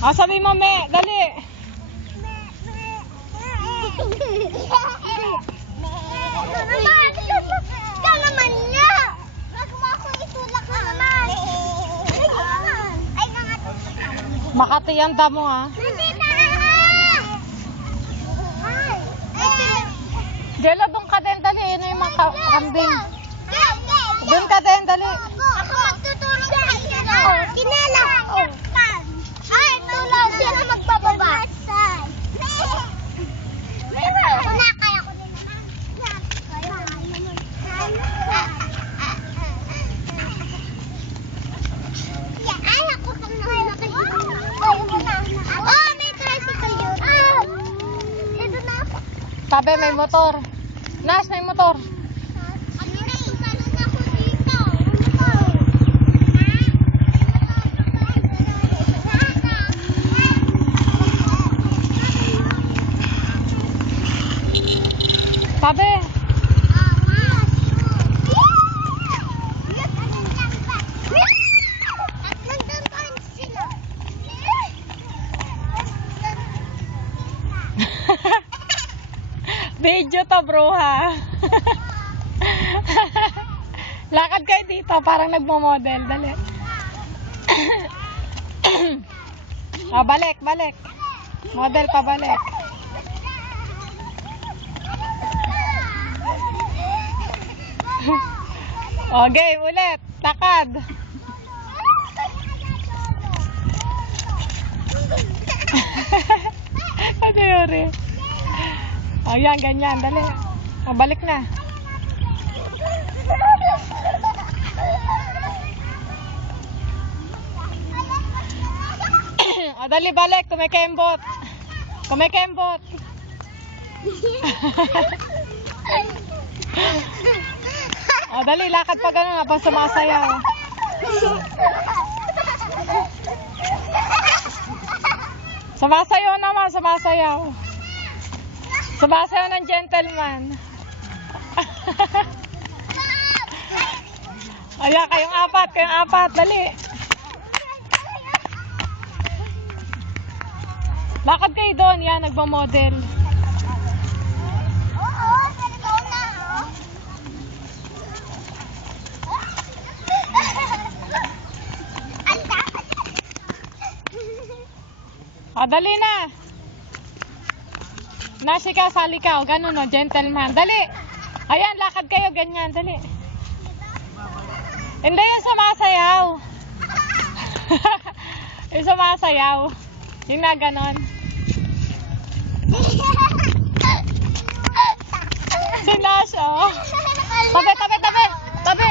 Sabi mo, me, dali. Ikaw naman niya. Bago mo akong itulak na naman. Ay, Makati yan mo, ha. Jelo, doon ka din, dali. Yun yung mga kambing. Doon ka din, dali. Ako magtutulong sa iyo. Kinala. Ay, tulong. Sino magbababa? Kunakaya ko din naman. Ay, ako kang nakakaya. Oh, may tricycle yun. Ito na ako. Sabi, may motor. Nas, may motor. Sabi. Video to, bro, ha. Lakad kayo dito, parang nagmo-model. Dali. Balik, balik. Model pa, balik. Okay, ulit. Lakad. Ano yun? Ayan, ganyan. Dali. Balik na. Dali, balik. Kumikembot. Kumikembot. Dali, lakad pa gano'n habang sumasayaw. Sumasayaw naman, sumasayaw. Sumasayaw ng gentleman. Ayan, kayong apat, dali. Lakad kayo doon, yan, nagmamodel. Dali na. Nasi ka, sali ka. O, ganun, no, gentleman. Dali. Ayan, lakad kayo, ganyan. Dali. Hindi yung sumasayaw. Yung sumasayaw. Yung na ganon. Si Nash, oh. Tabi, tabi, tabi. Tabi.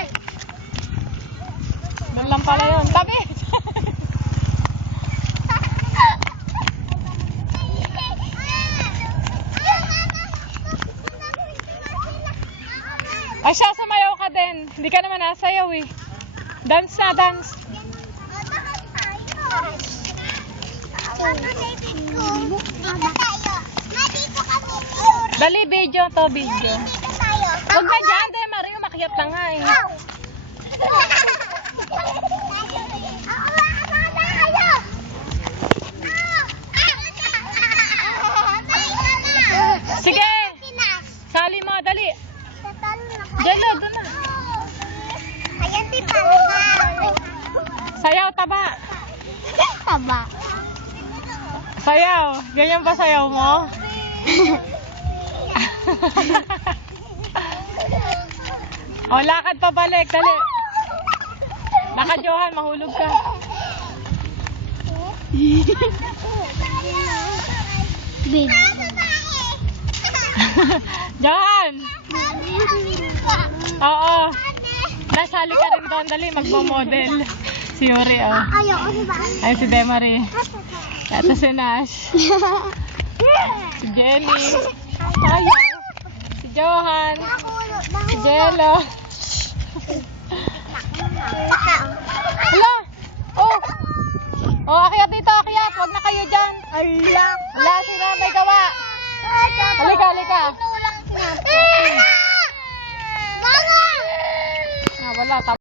Doon lang pala yun. Tabi. Ay, siya, sumayaw ka din. Hindi ka naman nasayaw, eh. Dance na, dance. Dali, video to, video. Huwag na dyan, de, Mario, makiat na nga, eh. Sige, sali mo, dali. Jelo, doon na. Ayan, di ba? Sayaw, taba. Taba. Sayaw. Ganyan ba sayaw mo? O, lakad pa balik. Dali. Lakad, Johan. Mahulog ka. Big. Johan. Oo. Nasali ka rin doon. Dali, magmo-model. Si Yuri, oh. Ayoko, di ba? Ay, si Demary. Ito si Nash. Si Jenny. Ayaw. Si Johan. Si Jello. Hala! Oh! Oh, akyat dito, akyat. Huwag na kayo dyan. Wala, sino may gawa? Halika, halika. Wala! Wala.